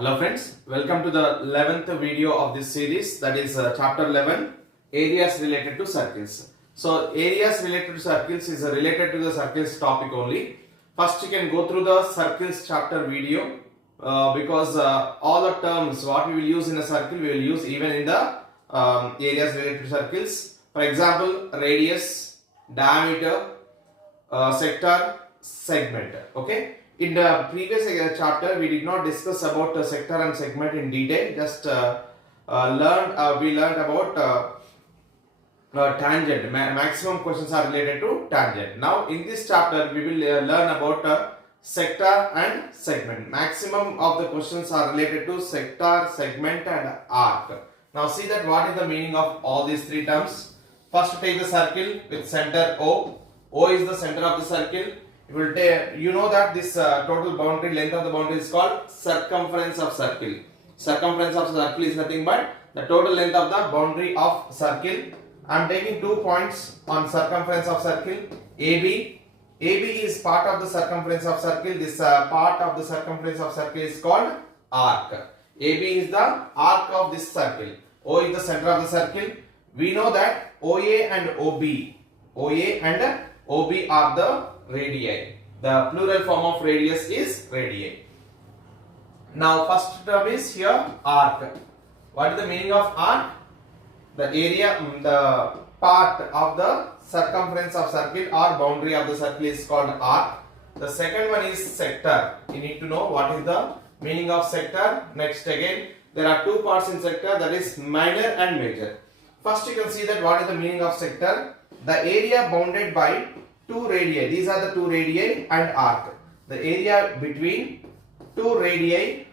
Hello friends, welcome to the 11th video of this series, that is chapter 11, areas related to circles. So areas related to circles is related to the circles topic only. First you can go through the circles chapter video because all the terms what we will use in a circle we will use even in the areas related to circles. For example, radius, diameter, sector, segment. Okay. In the previous chapter, we did not discuss about sector and segment in detail. Just we learned about tangent. Maximum questions are related to tangent. Now, in this chapter, we will learn about sector and segment. Maximum of the questions are related to sector, segment, and arc. Now, see that what is the meaning of all these three terms. First, take the circle with center O. O is the center of the circle. You know that this total boundary length of the boundary is called circumference of circle. Circumference of circle is nothing but the total length of the boundary of circle. I am taking 2 points on circumference of circle. AB. AB is part of the circumference of circle. This part of the circumference of circle is called arc. AB is the arc of this circle. O is the center of the circle. We know that OA and OB are the radii. The plural form of radius is radii. Now first term is here arc. What is the meaning of arc? The area, the part of the circumference of circle or boundary of the circle is called arc. The second one is sector. You need to know what is the meaning of sector. Next again, there are two parts in sector, that is minor and major. First you can see that what is the meaning of sector. The area bounded by two radii, these are the two radii and arc. The area between two radii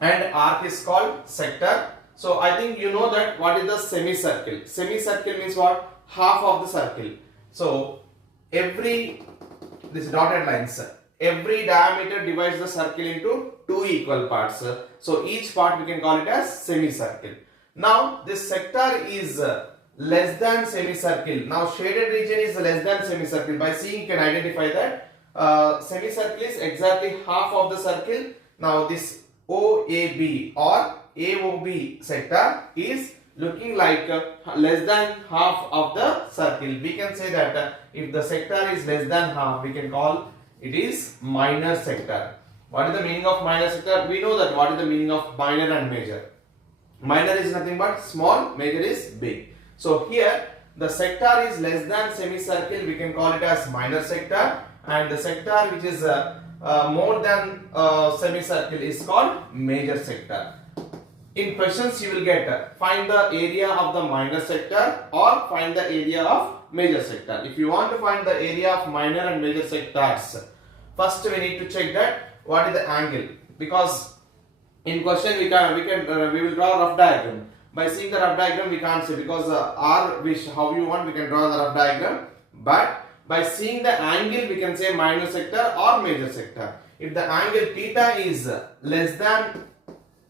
and arc is called sector. So I think you know that what is the semicircle. Semicircle means what? Half of the circle. So this dotted lines, every diameter divides the circle into two equal parts. So each part we can call it as semicircle. Now this sector is less than semicircle. Now shaded region is less than semicircle. By seeing you can identify that semicircle is exactly half of the circle. Now this OAB or AOB sector is looking like less than half of the circle. We can say that if the sector is less than half, we can call it is minor sector. What is the meaning of minor sector? We know that what is the meaning of minor and major. Minor is nothing but small, major is big. So here the sector is less than semicircle, we can call it as minor sector, and the sector which is more than semicircle is called major sector. In questions you will get find the area of the minor sector or find the area of major sector. If you want to find the area of minor and major sectors, first we need to check that what is the angle, because in question we will draw a rough diagram. By seeing the rough diagram we can't say, because how you want we can draw the rough diagram, but by seeing the angle we can say minor sector or major sector. If the angle theta is less than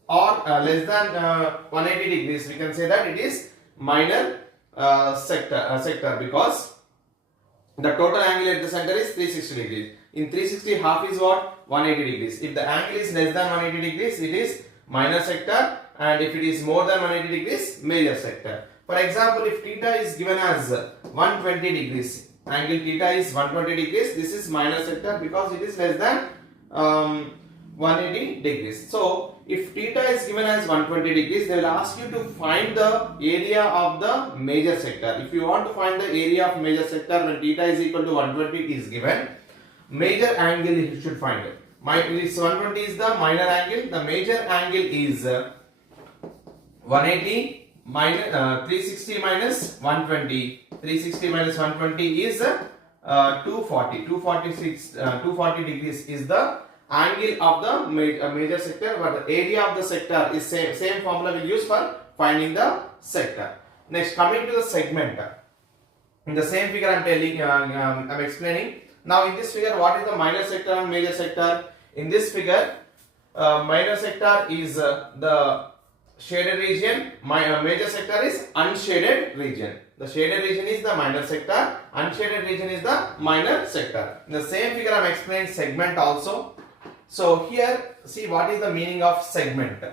180 degrees, we can say that it is minor sector because the total angle at the center is 360 degrees. In 360 half is what? 180 degrees. If the angle is less than 180 degrees, it is minor sector, and if it is more than 180 degrees, major sector. For example, if theta is given as 120 degrees, angle theta is 120 degrees, this is minor sector because it is less than 180 degrees. So if theta is given as 120 degrees, they will ask you to find the area of the major sector. If you want to find the area of major sector when theta is equal to 120 is given, major angle you should find it. This 120 is the minor angle, the major angle is 180 minus 360 minus 120. 360 minus 120 is 240. 240 degrees is the angle of the major sector, but the area of the sector is same formula we use for finding the sector. Next, coming to the segment. In the same figure I am telling, I am explaining. Now in this figure, what is the minor sector and major sector? In this figure, minor sector is the shaded region, major sector is unshaded region. The shaded region is the minor sector, unshaded region is the minor sector. In the same figure I am explaining segment also. So here, see what is the meaning of segment.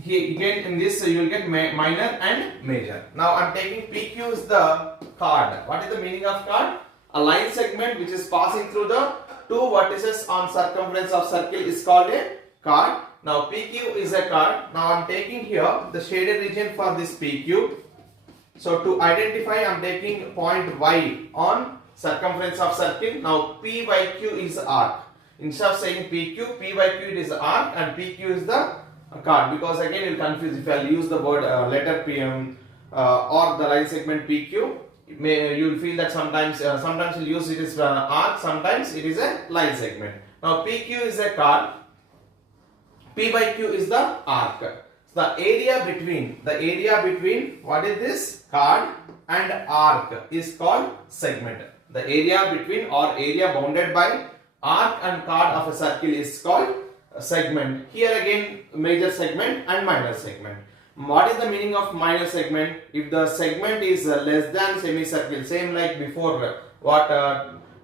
Here again in this you will get minor and major. Now I am taking PQ is the chord. What is the meaning of chord? A line segment which is passing through the two vertices on circumference of circle is called a chord. Now PQ is a chord. Now I am taking here the shaded region for this PQ. So to identify, I am taking point Y on circumference of circle. Now P by Q is arc. Instead of saying PQ, P by Q it is arc and PQ is the chord, because again you will confuse if I use the word letter PM or the line segment PQ. You will feel that sometimes you will use it as arc, sometimes it is a line segment. Now PQ is a chord, P by Q is the arc. The area between what is this chord and arc is called segment. The area between or area bounded by arc and chord of a circle is called segment. Here again major segment and minor segment. What is the meaning of minor segment? If the segment is less than semicircle, same like before what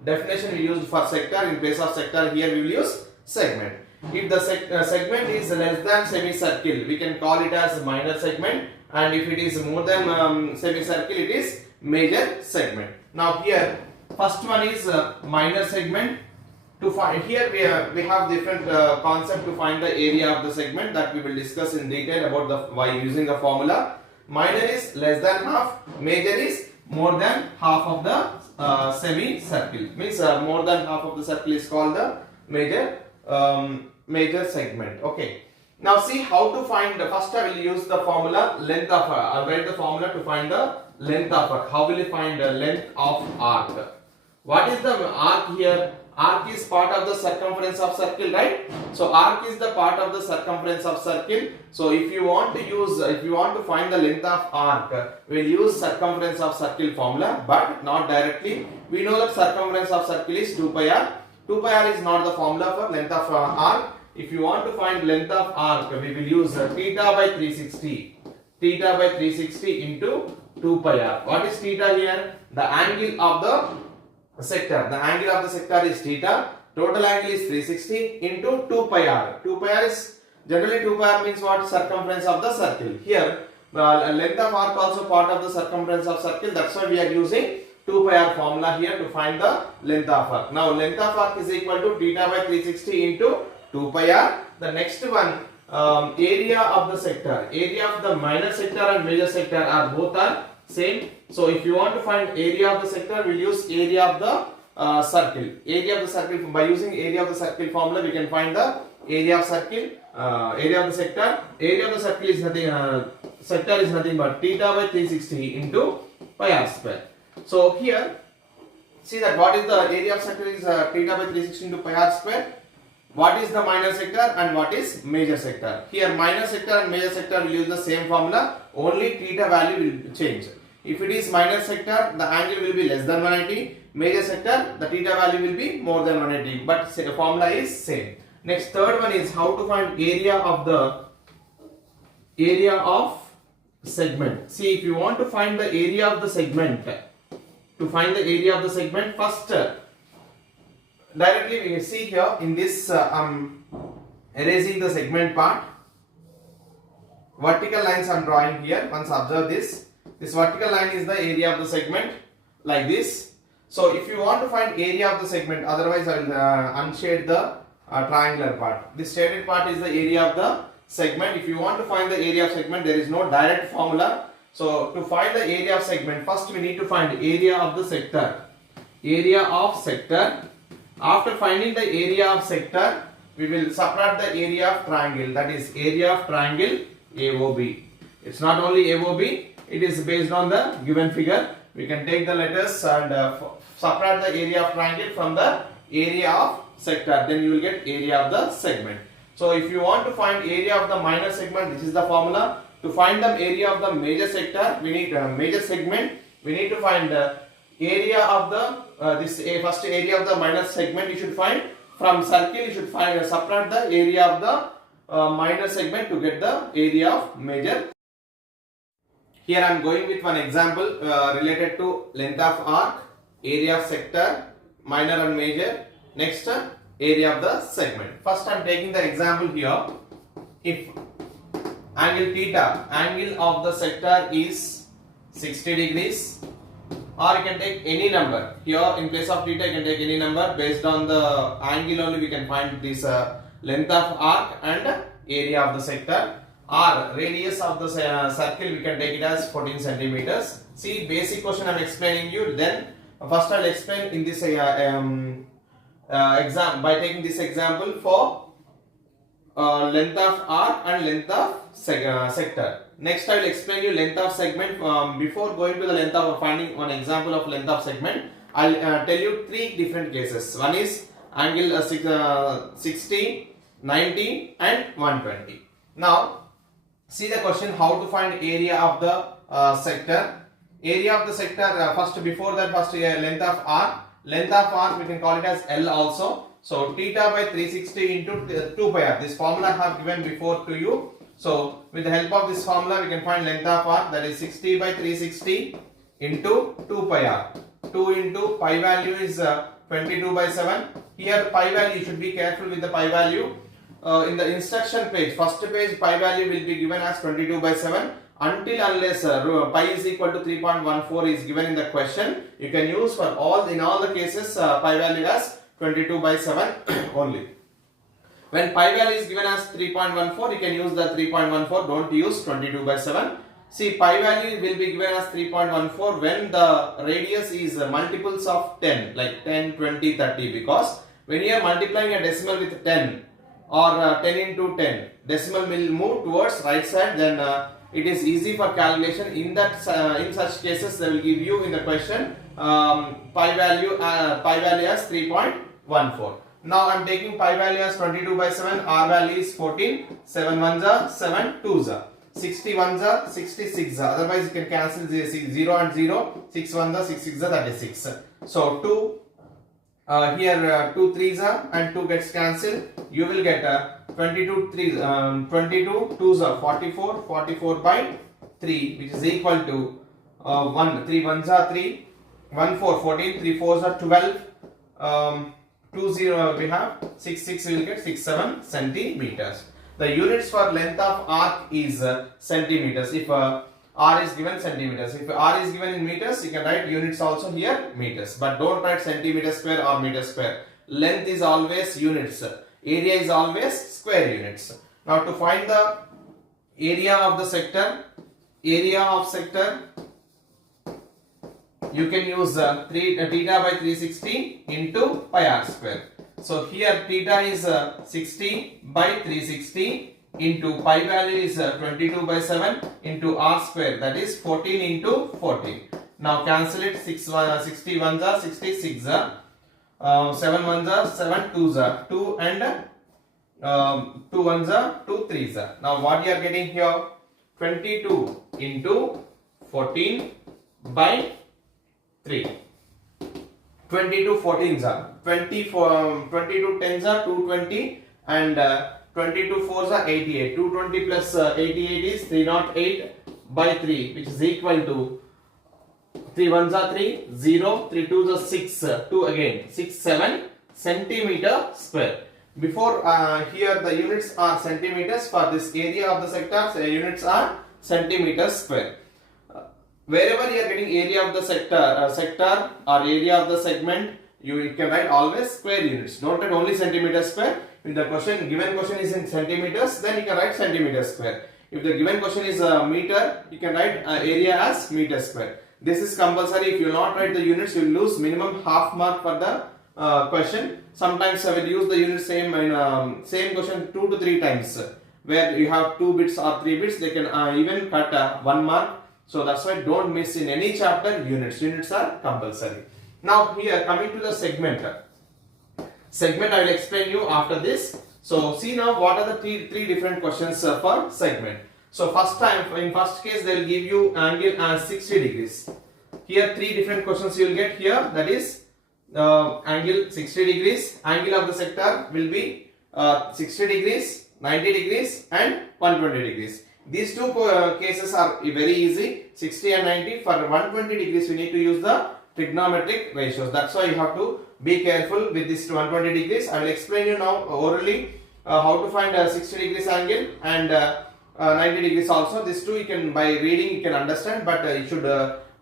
definition we used for sector, in place of sector here we will use segment. If the segment is less than semicircle, we can call it as minor segment, and if it is more than semicircle, it is major segment. Now here first one is minor segment. To find here we have different concept to find the area of the segment that we will discuss in detail about the by using the formula. Minor is less than half, major is more than half of the semicircle. Means more than half of the circle is called the major segment. Okay. Now see how to find. First I will use the formula length of. I will write the formula to find the length of arc. How will you find the length of arc? What is the arc here? Arc is part of the circumference of circle, right? So arc is the part of the circumference of circle. So if you want to find the length of arc, we'll use circumference of circle formula, but not directly. We know that circumference of circle is 2 pi r. 2 pi r is not the formula for length of arc. If you want to find length of arc, we will use theta by 360. Theta by 360 into 2 pi r. What is theta here? The angle of the sector. The angle of the sector is theta. Total angle is 360 into 2 pi r. 2 pi r is generally 2 pi r means what? Circumference of the circle. Here length of arc also part of the circumference of circle. That's why we are using 2 pi r formula here to find the length of arc. Now length of arc is equal to theta by 360 into 2 pi r. The next one, area of the sector. Area of the minor sector and major sector are both are same. So if you want to find area of the sector, we'll use area of the circle. Area of the circle, by using area of the circle formula, we can find the area of circle, area of the sector. Area of the circle is nothing, sector is nothing but theta by 360 into pi r square. So here, see that what is the area of sector is theta by 360 into pi r square. What is the minor sector and what is major sector? Here minor sector and major sector will use the same formula, only theta value will change. If it is minor sector, the angle will be less than 180. Major sector, the theta value will be more than 180, but the formula is same. Next, third one is how to find area of segment. See, if you want to find the area of the segment, first directly we can see here in this I'm erasing the segment part. Vertical lines I'm drawing here. Once observe this. This vertical line is the area of the segment, like this. So if you want to find area of the segment, otherwise I will unshade the triangular part. This shaded part is the area of the segment. If you want to find the area of segment, there is no direct formula. So to find the area of segment, first we need to find area of the sector. Area of sector. After finding the area of sector, we will subtract the area of triangle, that is area of triangle AOB. It's not only AOB, it is based on the given figure. We can take the letters and subtract the area of triangle from the area of sector, then you will get area of the segment. So if you want to find area of the minor segment, this is the formula. To find the area of the major sector, we need major segment, we need to find the area of the first area of the minor segment you should find. From circle you should find subtract the area of the minor segment to get the area of major. Here I am going with one example related to length of arc, area of sector, minor and major. Next, area of the segment. First, I am taking the example here. If angle theta, angle of the sector is 60 degrees, or you can take any number. Here, in place of theta, you can take any number. Based on the angle only, we can find this length of arc and area of the sector. Or radius of the circle, we can take it as 14 centimeters. See, basic question I am explaining you. Then first I will explain in this by taking this example for length of arc and length of sector. Next I will explain you length of segment. Before going to the length of finding one example of length of segment, I will tell you three different cases. One is angle 60, 90 and 120. Now see the question, how to find area of the sector. Area of the sector, first before that, first length of arc. Length of arc we can call it as L also. So theta by 360 into 2 pi r. This formula I have given before to you. So with the help of this formula we can find length of arc, that is 60 by 360 into 2 pi r. 2 into pi value is 22 by 7. Here pi value, you should be careful with the pi value. In the instruction page, first page, pi value will be given as 22 by 7. Until unless pi is equal to 3.14 is given in the question, you can use for in all the cases pi value as 22 by 7 only. When pi value is given as 3.14, you can use the 3.14, don't use 22 by 7. See, pi value will be given as 3.14 when the radius is multiples of 10, like 10, 20, 30, because when you are multiplying a decimal with 10 or 10 into 10, decimal will move towards right side, then it is easy for calculation. In such cases, they will give you in the question pi value as 3.14. Now I am taking pi value as 22 by 7, r value is 14, 7 ones are 7 twos are 60 ones are 66, otherwise you can cancel the 0 and 0, 6 ones are 6 6 are 36. So 2 here 2 threes are and 2 gets cancelled. You will get 22 twos are 44, 44 by 3, which is equal to 3 ones are 3, 1 4 14, 3 fours are 12, 2 0 we have 6 6, we will get 6 7 centimeters. The units for length of arc is centimeters. If r is given centimeters, if r is given in meters, you can write units also here meters, but don't write centimeter square or meter square. Length is always units, area is always square units. Now to find the area of the sector, you can use theta by 360 into pi r square. So here theta is 60 by 360 into pi value is 22 by 7 into r square, that is 14 into 14. Now cancel it, 60 ones are 66, 7 ones are 7 twos are 2 and 2 ones are 2 threes are. Now what you are getting here, 22 into 14 by 3. 22 14s are 22 10s are 220 and 22 4s are 88. 220 plus 88 is 308 by 3, which is equal to 3 ones are 3, 0, 3 twos are 6, 2 again, 6 7 centimeter square. Before here the units are centimeters. For this area of the sector, units are centimeters square. Wherever you are getting area of the sector or area of the segment, you can write always square units. Don't write only centimeter square. If the given question is in centimeters, then you can write centimeter square. If the given question is meter, you can write area as meter square. This is compulsory. If you will not write the units, you will lose minimum half mark for the question. Sometimes I will use the unit same question 2 to 3 times. Where you have 2 bits or 3 bits, they can even cut 1 mark. So that's why don't miss in any chapter units. Units are compulsory. Now here coming to the segment. Segment I will explain you after this. So see now what are the three different questions for segment. So in first case they will give you angle as 60 degrees. Here 3 different questions you will get here, that is angle 60 degrees. Angle of the sector will be 60 degrees, 90 degrees and 120 degrees. These two cases are very easy, 60 and 90. For 120 degrees we need to use the trigonometric ratios. That's why you have to be careful with this 120 degrees. I will explain you now orally how to find a 60 degrees angle and 90 degrees also. These two you can, by reading you can understand, but you should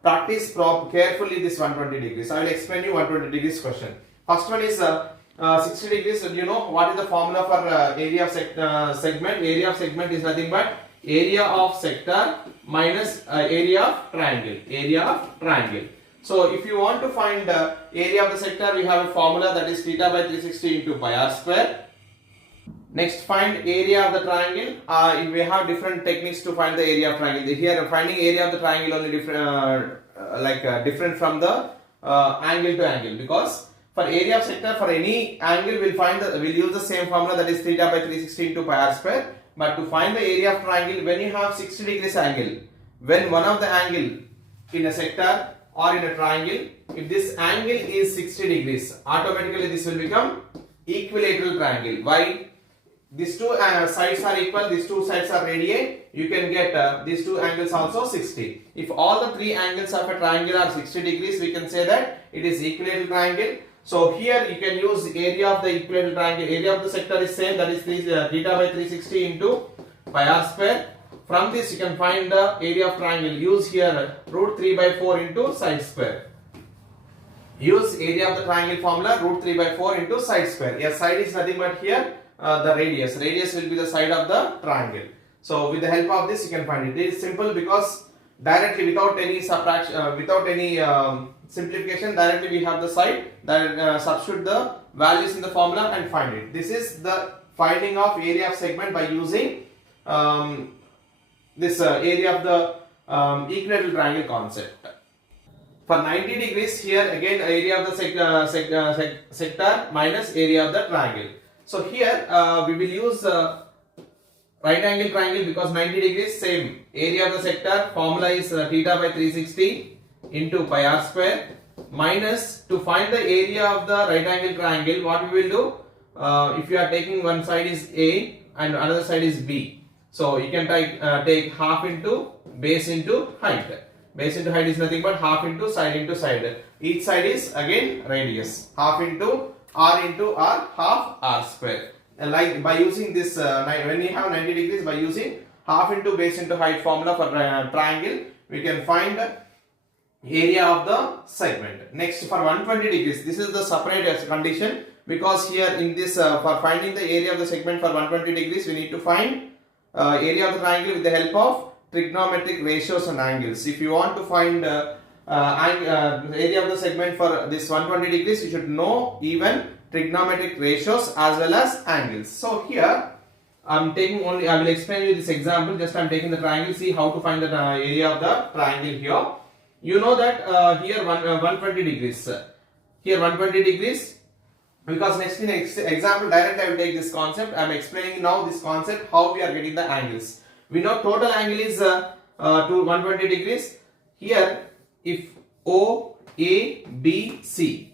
practice carefully this 120 degrees. I will explain you 120 degrees question. First one is 60 degrees. You know what is the formula for area of segment? Area of segment is nothing but area of sector minus area of triangle. Area of triangle. So if you want to find area of the sector, we have a formula that is theta by 360 into pi r square. Next, find area of the triangle. We have different techniques to find the area of triangle. Here, finding area of the triangle only different, different from the angle to angle, because for area of sector, for any angle, we'll use the same formula, that is theta by 360 into pi r square. But to find the area of triangle, when you have 60 degrees angle, when one of the angle in a sector or in a triangle, if this angle is 60 degrees, automatically this will become equilateral triangle. Why? These two sides are equal, these two sides are radii, you can get these two angles also 60. If all the three angles of a triangle are 60 degrees, we can say that it is equilateral triangle. So here you can use area of the equilateral triangle. Area of the sector is same, that is theta by 360 into pi r square. From this you can find the area of triangle. Use here root 3 by 4 into side square. Use area of the triangle formula, root 3 by 4 into side square. Yes, side is nothing but here the radius. Radius will be the side of the triangle. So with the help of this you can find it. It is simple because directly, without any subtraction, without any simplification, directly we have the side, that substitute the values in the formula and find it. This is the finding of area of segment by using this area of the equilateral triangle concept. For 90 degrees, here again area of the sector minus area of the triangle. So here we will use right angle triangle, because 90 degrees same. Area of the sector formula is theta by 360 into pi r square, minus, to find the area of the right angle triangle, what we will do, if you are taking one side is A and another side is B. So you can take half into base into height. Base into height is nothing but half into side. Each side is again radius. Half into r, half r square. And like by using this, when we have 90 degrees, by using half into base into height formula for triangle, we can find area of the segment. Next, for 120 degrees, this is the separate condition, because here in this for finding the area of the segment for 120 degrees, we need to find area of the triangle with the help of trigonometric ratios and angles. If you want to find area of the segment for this 120 degrees, you should know even trigonometric ratios as well as angles. So here I will explain you this example. Just I am taking the triangle. See how to find the area of the triangle here. You know that here 120 degrees. Here 120 degrees. Because next in example directly I will take this concept. I am explaining now this concept, how we are getting the angles. We know total angle is to 120 degrees. Here if O, A, B, C.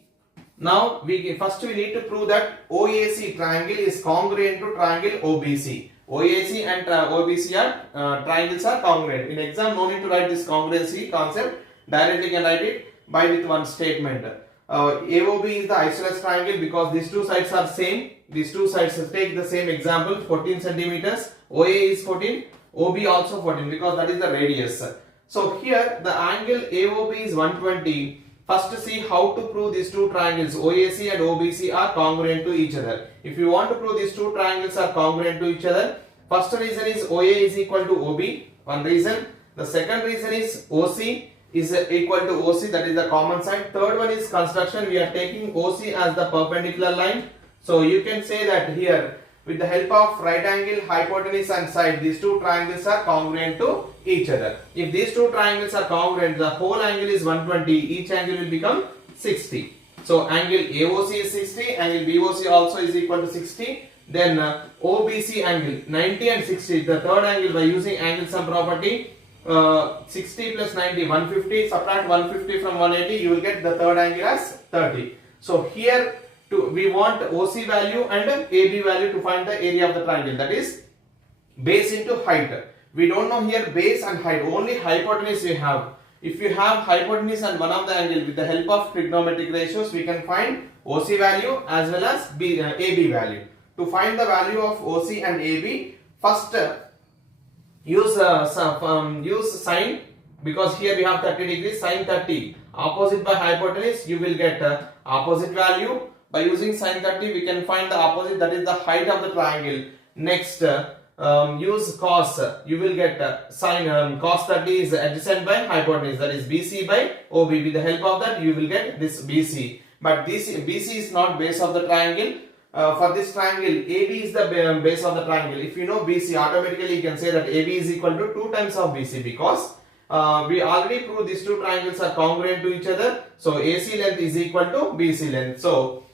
Now first we need to prove that OAC triangle is congruent to triangle OBC. OAC and OBC are triangles are congruent. In exam no need to write this congruency concept. Directly can write it by with one statement. AOB is the isosceles triangle, because these two sides are same. These two sides, take the same example, 14 centimeters. OA is 14, OB also 14, because that is the radius. So here the angle AOB is 120. First see how to prove these two triangles OAC and OBC are congruent to each other. If you want to prove these two triangles are congruent to each other, first reason is OA is equal to OB, one reason. The second reason is OC is equal to OC, that is the common side. Third one is construction. We are taking OC as the perpendicular line. So you can say that here with the help of right angle, hypotenuse and side, these two triangles are congruent to each other. If these two triangles are congruent, the whole angle is 120, each angle will become 60. So angle AOC is 60, angle BOC also is equal to 60. Then OBC angle 90 and 60, the third angle, by using angle sum property, 60 plus 90, 150, subtract 150 from 180, you will get the third angle as 30. So here we want OC value and AB value to find the area of the triangle, that is base into height. We don't know here base and height, only hypotenuse we have. if you have hypotenuse and one of the angle, with the help of trigonometric ratios we can find OC value as well as AB value. To find the value of OC and AB, first use sine, because here we have 30 degrees, sine 30 opposite by hypotenuse, you will get opposite value. By using sine 30 we can find the opposite, that is the height of the triangle. Next use cos, you will get sine cos 30 is adjacent by hypotenuse, that is BC by OB. With the help of that you will get this BC, but this BC is not base of the triangle. For this triangle, AB is the base of the triangle. If you know BC, automatically you can say that AB is equal to 2 times of BC, because we already proved these two triangles are congruent to each other. So AC length is equal to BC length. So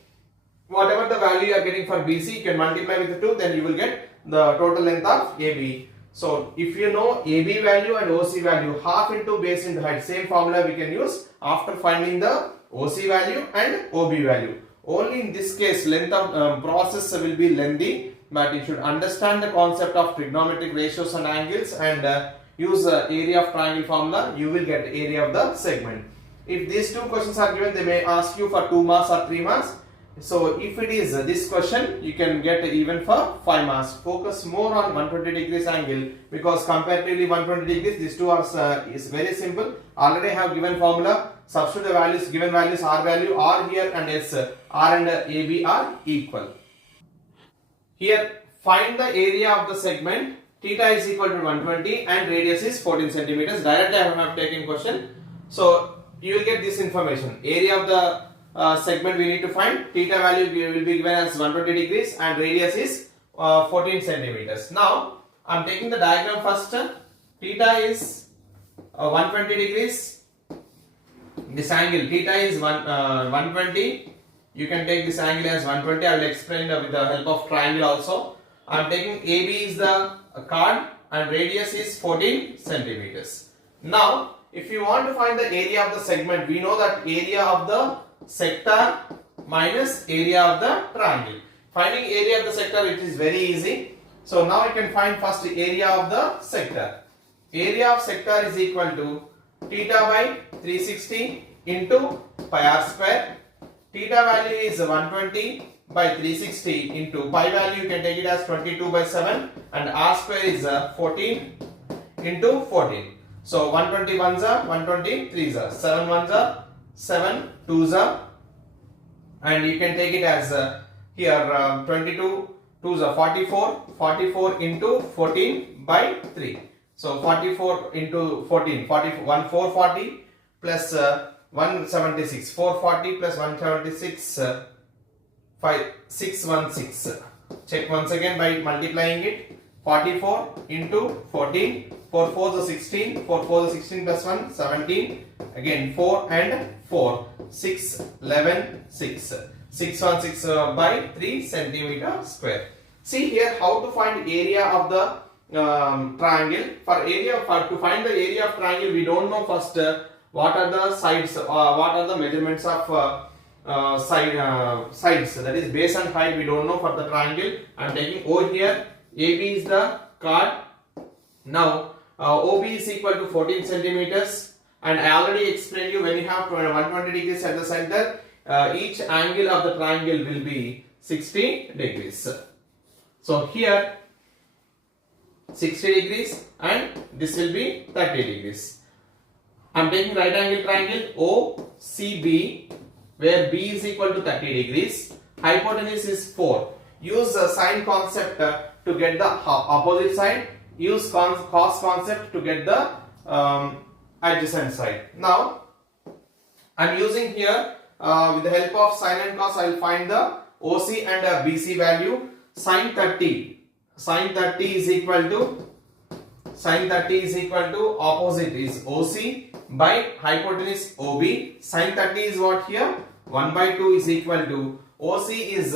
whatever the value you are getting for BC, you can multiply with 2, then you will get the total length of AB. So if you know AB value and OC value, half into base into height, same formula we can use after finding the OC value and OB value. Only in this case length of process will be lengthy, but you should understand the concept of trigonometric ratios and angles and use area of triangle formula. You will get area of the segment. If these two questions are given, they may ask you for 2 marks or 3 marks. So if it is this question, you can get even for 5 marks. Focus more on 120 degrees angle, because comparatively 120 degrees, these two are is very simple. Already have given formula. Substitute the values, given values, R value, R here and S, R and AB are equal. Here find the area of the segment. Theta is equal to 120 and radius is 14 centimeters. Directly I have taken question. So you will get this information. Area of the segment we need to find. Theta value will be given as 120 degrees and radius is 14 centimeters. Now I am taking the diagram first. Theta is 120 degrees. This angle theta is 120. You can take this angle as 120. I will explain with the help of triangle also. I am taking AB is the chord and radius is 14 centimeters. Now if you want to find the area of the segment, we know that area of the sector minus area of the triangle. Finding area of the sector, it is very easy. So now I can find first the area of the sector. Area of sector is equal to theta by 360 into pi r square. Theta value is 120 by 360 into pi value, you can take it as 22 by 7, and r square is 14 into 14. So 120 ones are 120 threes are 7 ones are 7 twos are, and you can take it as here 22 twos are 44 into 14 by 3. So 44 into 14, 440 plus 176, 440 plus 176, 616. Check once again by multiplying it. 44 into 14, 4 4s are 16, 4 4s are 16 plus 1, 17, again 4 and 4, 6, 11, 6, 616 by 3 centimeter square. See here how to find area of the triangle. To find the area of triangle, we don't know first what are the sides, what are the measurements of sides, that is base and height we don't know for the triangle. I am taking O here, AB is the chord. Now OB is equal to 14 centimeters, and I already explained you when you have 120 degrees at the center, each angle of the triangle will be 60 degrees. So here 60 degrees and this will be 30 degrees. I am taking right angle triangle OCB, where B is equal to 30 degrees. Hypotenuse is 4. Use the sine concept to get the opposite side. Use cos concept to get the adjacent side. Now I am using here with the help of sine and cos, I will find the OC and BC value. Sine 30 is equal to opposite is OC by hypotenuse OB. Sine 30 is what here? 1 by 2 is equal to OC is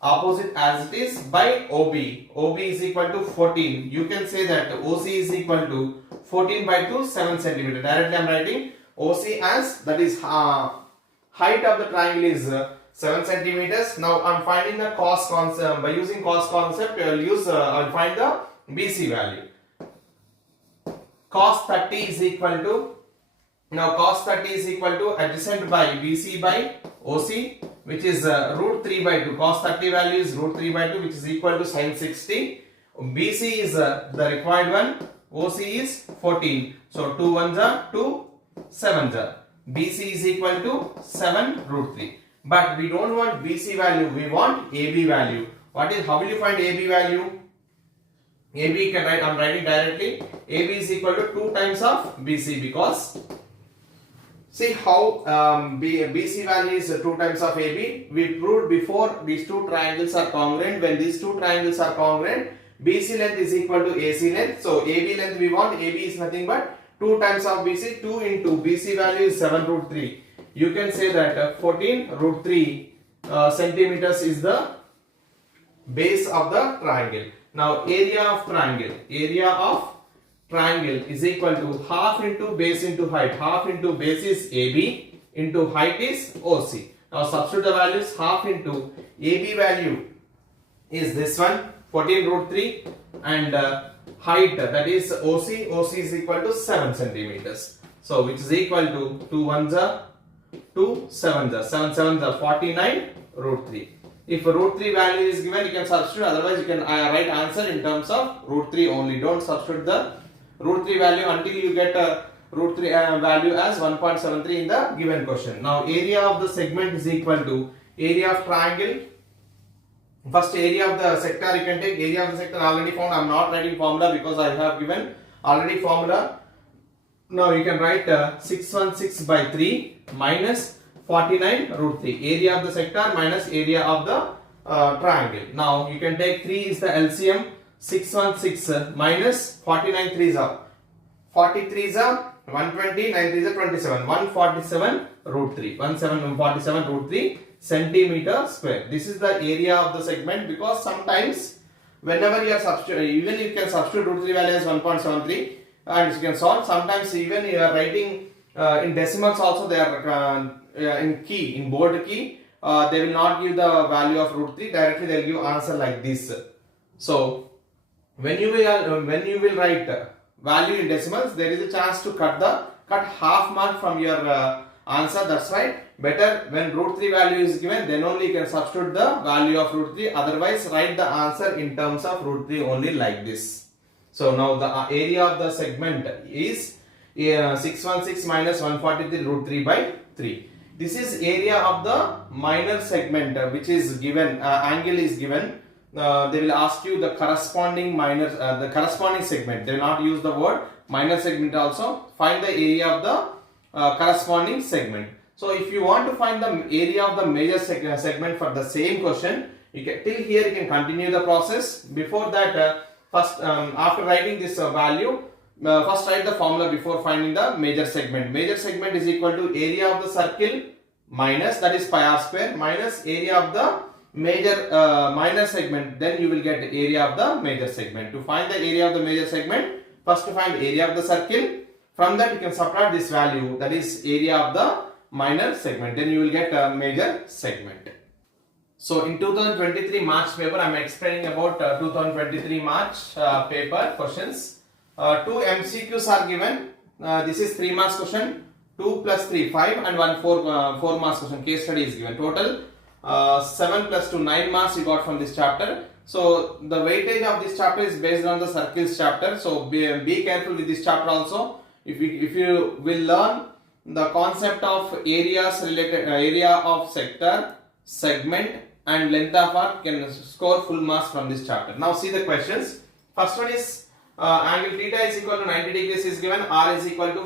opposite as it is by OB. OB is equal to 14. You can say that OC is equal to 14 by 2, 7 centimeter. Directly I am writing OC as, that is height of the triangle is 7 centimeters. Now I am finding the cos concept. By using cos concept, I will find the BC value. Cos 30 is equal to Now cos 30 is equal to adjacent by BC by OC, which is root 3 by 2. Cos 30 value is root 3 by 2, which is equal to sin 60. BC is the required one. OC is 14. So 2 ones are 2 sevens are. BC is equal to 7 root 3. But we don't want BC value. We want AB value. How will you find AB value? AB can write. I am writing directly. AB is equal to 2 times of BC, because see how BC value is 2 times of AB. We proved before these two triangles are congruent. When these two triangles are congruent, BC length is equal to AC length. So AB length we want. AB is nothing but 2 times of BC. 2 into BC value is 7 root 3. You can say that 14 root 3 centimeters is the base of the triangle. Now area of triangle. Area of triangle is equal to half into base into height. Half into base is AB into height is OC. Now substitute the values. Half into AB value is this one, 14 root 3, and height, that is OC. OC is equal to 7 centimeters. So which is equal to 2 ones are 2 sevens are 7 sevens are 49 root 3. If root 3 value is given, you can substitute. Otherwise you can write answer in terms of root 3 only. Don't substitute the root 3 value until you get root 3 value as 1.73 in the given question. Now area of the segment is equal to area of triangle. First area of the sector you can take. Area of the sector already found. I am not writing formula because I have given already formula. Now you can write 616 by 3 minus 49 root 3. Area of the sector minus area of the triangle. Now you can take 3 is the LCM. 616 minus 49 3s are 43s are 120, 9 3s are 27. 147 root 3. 147 root 3 centimeter square. This is the area of the segment, because sometimes whenever you are substituting, even you can substitute root 3 value as 1.73 and you can solve. Sometimes even you are writing in decimals also, they are in bold key, they will not give the value of root 3. Directly they will give answer like this. So when you will write value in decimals, there is a chance to cut half mark from your answer. That's why better when root 3 value is given, then only you can substitute the value of root 3. Otherwise write the answer in terms of root 3 only, like this. So now the area of the segment is 616 minus 143 root 3 by 3. This is area of the minor segment, which is given, angle is given. They will ask you the corresponding corresponding segment. They will not use the word minor segment also. Find the area of the corresponding segment. So if you want to find the area of the major segment for the same question, you can, till here you can continue the process. Before that, first after writing this value, first write the formula before finding the major segment. Major segment is equal to area of the circle minus, that is pi r square, minus area of the major minor segment. Then you will get area of the major segment. To find the area of the major segment, first to find area of the circle. From that you can subtract this value, that is area of the minor segment. Then you will get a major segment. So in 2023 March paper, I am explaining about 2023 March paper questions. 2 MCQs are given. This is 3 marks question. 2 plus 3 5 and 1 4 marks question. Case study is given. Total 7 plus 2 9 marks you got from this chapter. So the weightage of this chapter is based on the circles chapter. So be careful with this chapter also. If you will learn the concept of areas related, area of sector, segment and length of arc, can score full marks from this chapter. Now see the questions. First one is angle theta is equal to 90 degrees is given. R is equal to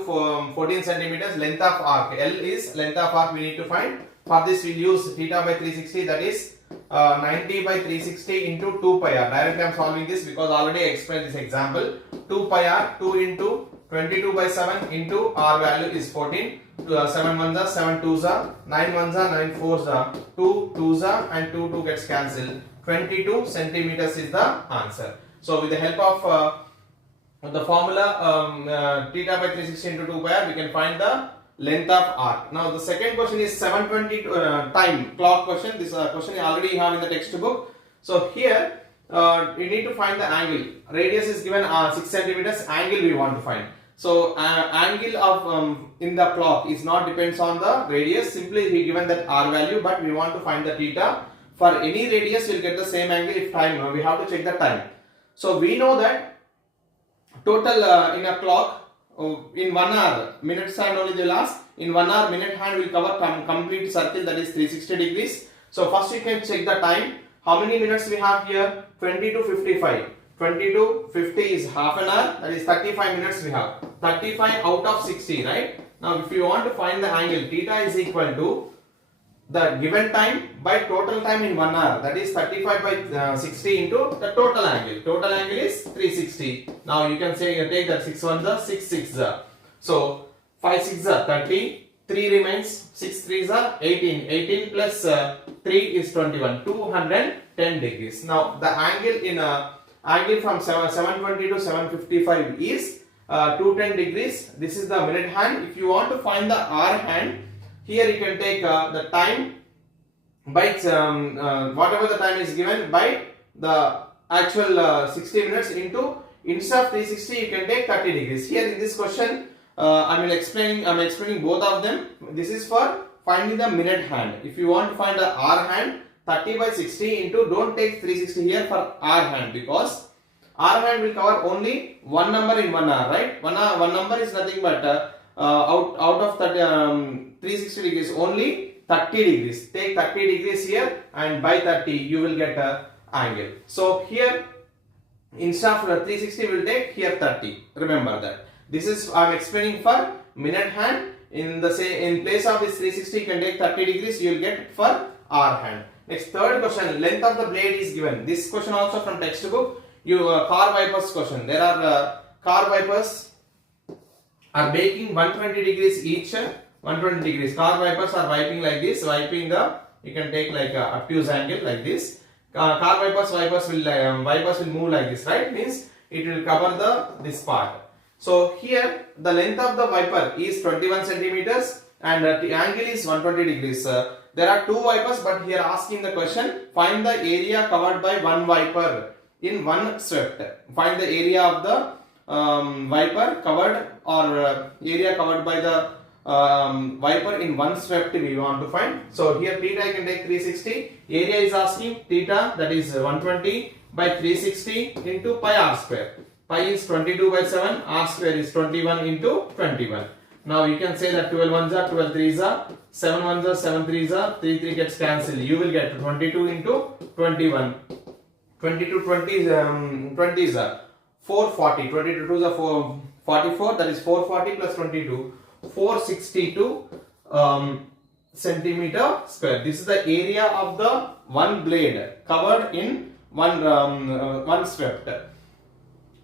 14 centimeters. Length of arc, L is length of arc we need to find. For this we will use theta by 360, that is 90 by 360 into 2 pi r. Directly I am solving this because already I explained this example. 2 pi r, 2 into 22 by 7 into r value is 14. 7 ones are 7 twos are 9 ones are 9 fours are 2 twos are and 2 gets cancelled. 22 centimeters is the answer. So with the help of the formula theta by 360 into 2 pi r, we can find the length of arc. Now the second question is 720 time clock question. This question you already have in the textbook. So here you need to find the angle. Radius is given 6 centimeters. Angle we want to find. So angle of in the clock is not depends on the radius. Simply he given that r value, but we want to find the theta. For any radius, we'll get the same angle. If time, we have to check the time. So we know that total in a clock in 1 hour, minutes hand only they last. In 1 hour, minute hand will cover complete circle, that is 360 degrees. So first you can check the time. How many minutes we have here? 20 to 55. 20 to 50 is half an hour, that is 35 minutes we have. 35 out of 60, right? Now if you want to find the angle, theta is equal to the given time by total time in 1 hour, that is 35 by 60 into the total angle. Total angle is 360. Now you can say, take that 6 1s are 6 6s are. So 5 6s are 30, 3 remains, 6 3s are 18. 18 plus 3 is 21, 210 degrees. Now the angle in angle from 720 to 755 is 210 degrees. This is the minute hand. If you want to find the hour hand, here you can take the time by whatever the time is given by the actual 60 minutes into, instead of 360 you can take 30 degrees. Here in this question I'm explaining both of them. This is for finding the minute hand. If you want to find the hour hand, 30 by 60 into, don't take 360 here for hour hand, because hour hand will cover only one number in 1 hour, right? One number is nothing but out of 360 degrees only 30 degrees. Take 30 degrees here, and by 30 you will get a angle. So here instead of 360 we will take here 30. Remember that. This is I am explaining for minute hand. In place of this 360 you can take 30 degrees, you will get for hour hand. Next, third question, length of the blade is given. This question also from textbook. Car wipers question. There are car wipers are making 120 degrees each. 120 degrees. Car wipers are wiping like this. Wiping you can take like a obtuse angle like this. Car wipers will move like this, right? Means it will cover this part. So here the length of the wiper is 21 centimeters and the angle is 120 degrees. There are two wipers, but here asking the question, find the area covered by one wiper in one swept. Find the area of the wiper covered, or area covered by the wiper in one swept we want to find. So here theta I can take 360. Area is asking theta, that is 120 by 360 into pi r square. Pi is 22 by 7, r square is 21 into 21. Now you can say that 12 1s are 12 3s are, 7 1s are 7 3s are, 3 gets cancelled. You will get 22 into 21. 22 20s are 440. 22 2s are 444. That is 440 plus 22. 462 centimeter square. This is the area of the one blade covered in one swept.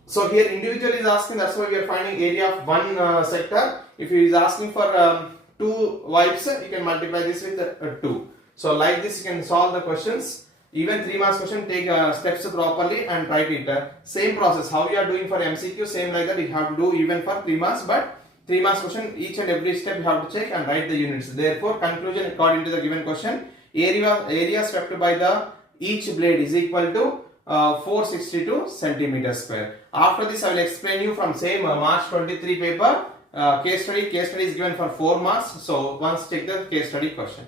So here individual is asking, that's why we are finding area of one sector. If he is asking for 2 wipes, you can multiply this with 2. So like this you can solve the questions. Even 3 marks question, take steps properly and write it. Same process, how you are doing for MCQ, same like that you have to do even for 3 marks. But 3 marks question, each and every step you have to check and write the units. Therefore, conclusion according to the given question, area swept by the each blade is equal to 462 centimeter square. After this, I will explain you from same March 23 paper case study. Case study is given for 4 marks. So once check the case study question.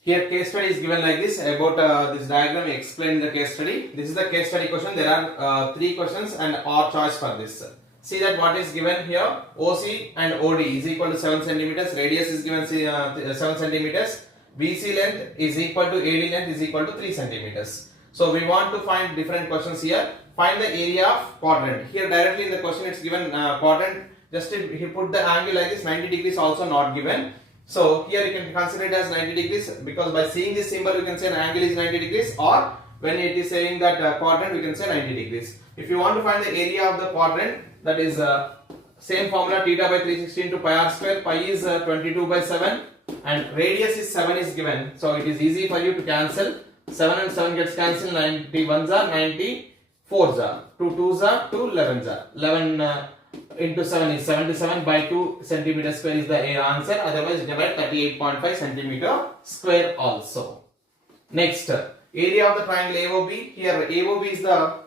Here case study is given like this. About this diagram, explain the case study. This is the case study question. There are 3 questions and our choice for this. See that what is given here. OC and OD is equal to 7 centimeters. Radius is given 7 centimeters. BC length is equal to AD length is equal to 3 centimeters. So we want to find different questions here. Find the area of quadrant. Here directly in the question it's given quadrant. Just he put the angle like this, 90 degrees also not given. So here you can consider it as 90 degrees, because by seeing this symbol you can say an angle is 90 degrees, or when it is saying that quadrant we can say 90 degrees. If you want to find the area of the quadrant, that is same formula, theta by 360 into pi r square. Pi is 22 by 7 and radius is 7 is given. So it is easy for you to cancel. 7 and 7 gets cancelled. 91s are 94s are. 2 2s are 2 11s are. 11 into 7 is 77 by 2 centimeter square is the answer. Otherwise you can write 38.5 centimeter square also. Next, area of the triangle AOB. Here AOB is the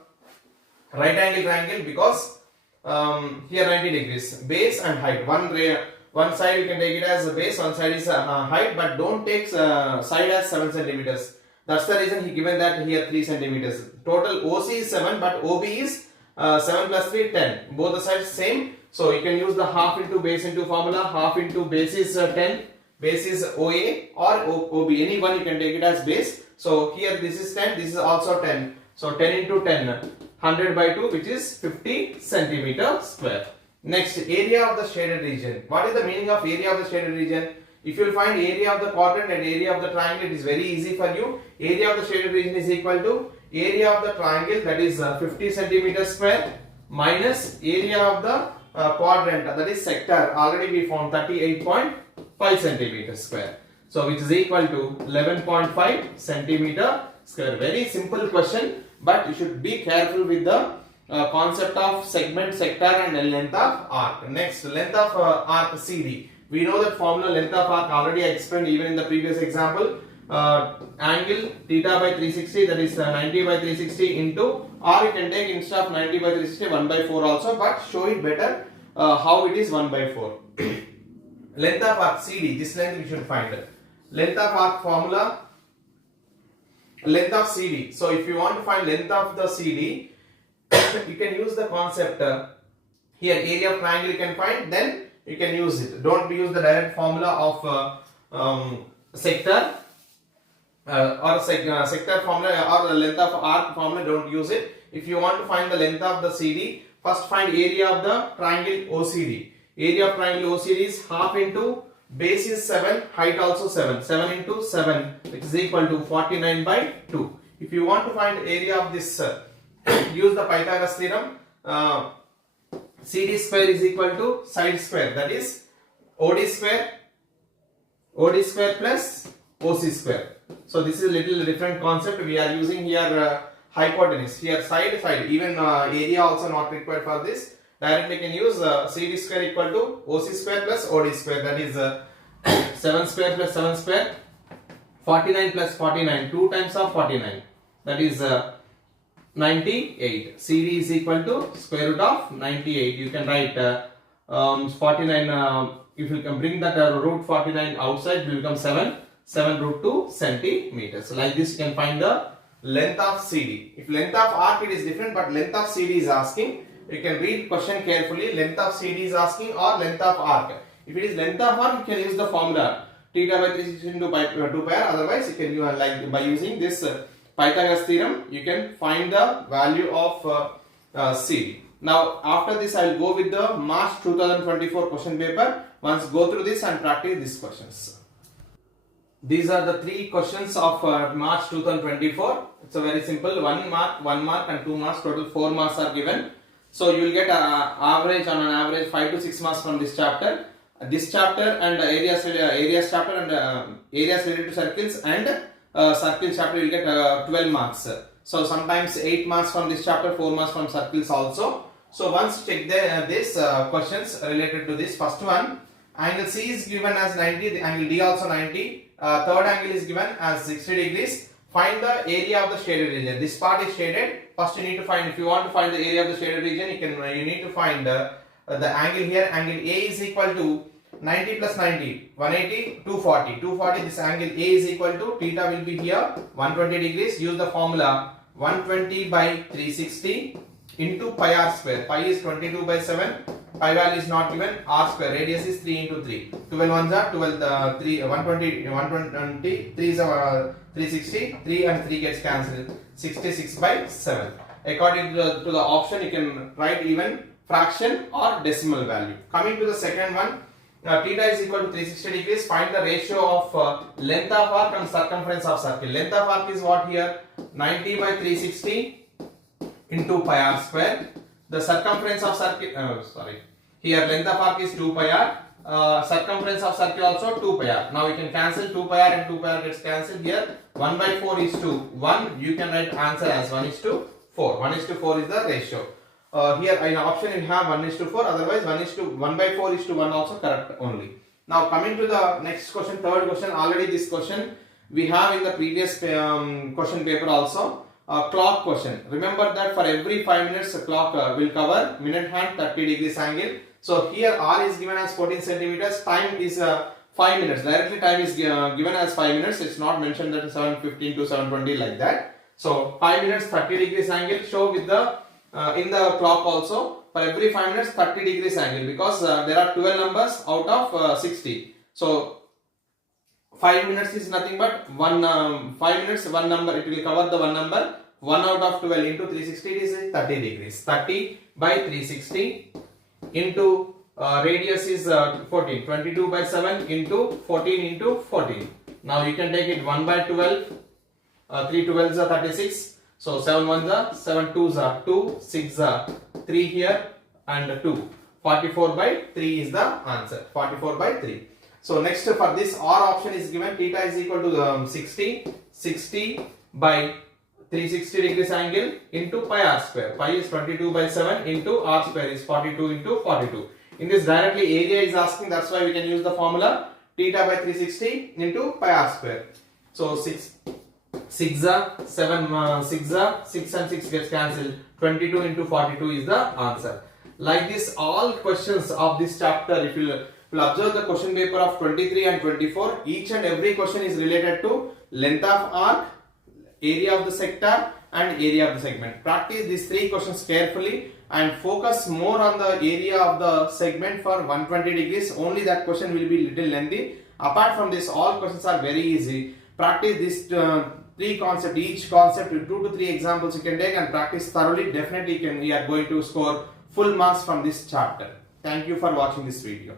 right angle triangle, because here 90 degrees, base and height. One side you can take it as a base, one side is height, but don't take side as 7 centimeters. That's the reason he given that here 3 centimeters. Total OC is 7, but OB is 7 plus 3, 10. Both the sides same. So you can use the half into base into formula. Half into base is 10. Base is OA or OB. Any one you can take it as base. So here this is 10. This is also 10. So 10 into 10. 100 by 2, which is 50 centimeter square. Next, area of the shaded region. What is the meaning of area of the shaded region? If you will find area of the quadrant and area of the triangle, it is very easy for you. Area of the shaded region is equal to area of the triangle, that is 50 centimeter square, minus area of the quadrant, that is sector. Already we found 38.5 centimeter square. So which is equal to 11.5 centimeter square. Very simple question, but you should be careful with the concept of segment, sector and length of arc. Next, length of arc CD. We know that formula length of arc already I explained even in the previous example. Angle theta by 360, that is 90 by 360 into, or you can take instead of 90 by 360 1 by 4 also, but show it better how it is 1 by 4. Length of arc CD, this length we should find. Length of arc formula, length of CD. So if you want to find length of the CD, you can use the concept here area of triangle you can find, then you can use it. Don't use the direct formula of sector or sector formula or length of arc formula. Don't use it. If you want to find the length of the CD, first find area of the triangle OCD. Area of triangle OCD is half into base is 7, height also 7. 7 into 7, which is equal to 49 by 2. If you want to find area of this, use the Pythagoras theorem. CD square is equal to side square, that is OD square plus OC square. So this is a little different concept. We are using here hypotenuse, here side, even area also not required for this. Directly can use CD square equal to OC square plus OD square, that is 7 square plus 7 square, 49 plus 49, 2 times of 49, that is 98. CD is equal to square root of 98. You can write 49, if you can bring that root 49 outside, it will become 7 root 2 centimeters. Like this you can find the length of CD. If length of arc it is different, but length of CD is asking, you can read question carefully. Length of CD is asking or length of arc. If it is length of arc, you can use the formula theta by 360 into 2 pi. Otherwise, you can use like by using this Pythagoras theorem, you can find the value of CD. Now, after this, I will go with the March 2024 question paper. Once go through this and practice these questions. These are the 3 questions of March 2024. It's a very simple 1 mark and 2 marks. Total 4 marks are given. So you will get average on an average 5 to 6 marks from this chapter. This chapter and areas chapter and areas related to circles and circle chapter you will get 12 marks. So sometimes 8 marks from this chapter, 4 marks from circles also. So once check these questions related to this. First one, angle C is given as 90, the angle D also 90. Third angle is given as 60 degrees. Find the area of the shaded region. This part is shaded. First you need to find, if you want to find the area of the shaded region, you need to find the angle here. Angle A is equal to 90 plus 90, 180, 240. 240, this angle A is equal to, theta will be here 120 degrees. Use the formula 120 by 360 into pi r square. Pi is 22 by 7. Pi value is not given. R square, radius is 3 into 3. 12 ones are 12, 3, 120, 3 is 360, 3 and 3 gets cancelled. 66 by 7. According to the option, you can write even fraction or decimal value. Coming to the second one, theta is equal to 360 degrees. Find the ratio of length of arc and circumference of circle. Length of arc is what here? 90 by 360 into pi r square. The circumference of circle, here length of arc is 2 pi r. Circumference of circle also 2 pi r. Now you can cancel 2 pi r and 2 pi r gets cancelled here. 1 by 4 is to 1. You can write answer as 1 is to 4. 1 is to 4 is the ratio. Here in option you have 1 is to 4. Otherwise 1 by 4 is to 1 also correct only. Now coming to the next question, third question. Already this question we have in the previous question paper also. clock question. Remember that for every 5 minutes a clock will cover minute hand 30 degrees angle. So here R is given as 14 centimeters, time is 5 minutes. Directly time is given as 5 minutes. It's not mentioned that 7:15 to 7:20 like that. So 5 minutes 30 degrees angle, show with the in the clock also for every 5 minutes 30 degrees angle, because there are 12 numbers out of 60. So 5 minutes is nothing but 5 minutes one number, it will cover the one number. 1 out of 12 into 360 is 30 degrees. 30 by 360 into radius is 14. 22 by 7 into 14 into 14. Now you can take it 1 by 12. 3 12s are 36. So 7 1s are 7 2s are 2, 6 are 3 here and 2. 44 by 3 is the answer. 44 by 3. So next for this R option is given, theta is equal to 60 by 360 degrees angle into pi r square. Pi is 22 by 7 into r square is 42 into 42. In this directly area is asking, that's why we can use the formula theta by 360 into pi r square. So 6 are 7 6 are 6 and 6 gets cancelled. 22 into 42 is the answer. Like this, all questions of this chapter, if you will observe the question paper of 23 and 24, each and every question is related to length of arc, area of the sector and area of the segment. Practice these 3 questions carefully and focus more on the area of the segment for 120 degrees. Only that question will be little lengthy. Apart from this, all questions are very easy. Practice these 3 concepts, each concept 2 to 3 examples you can take and practice thoroughly. Definitely you are going to score full marks from this chapter. Thank you for watching this video.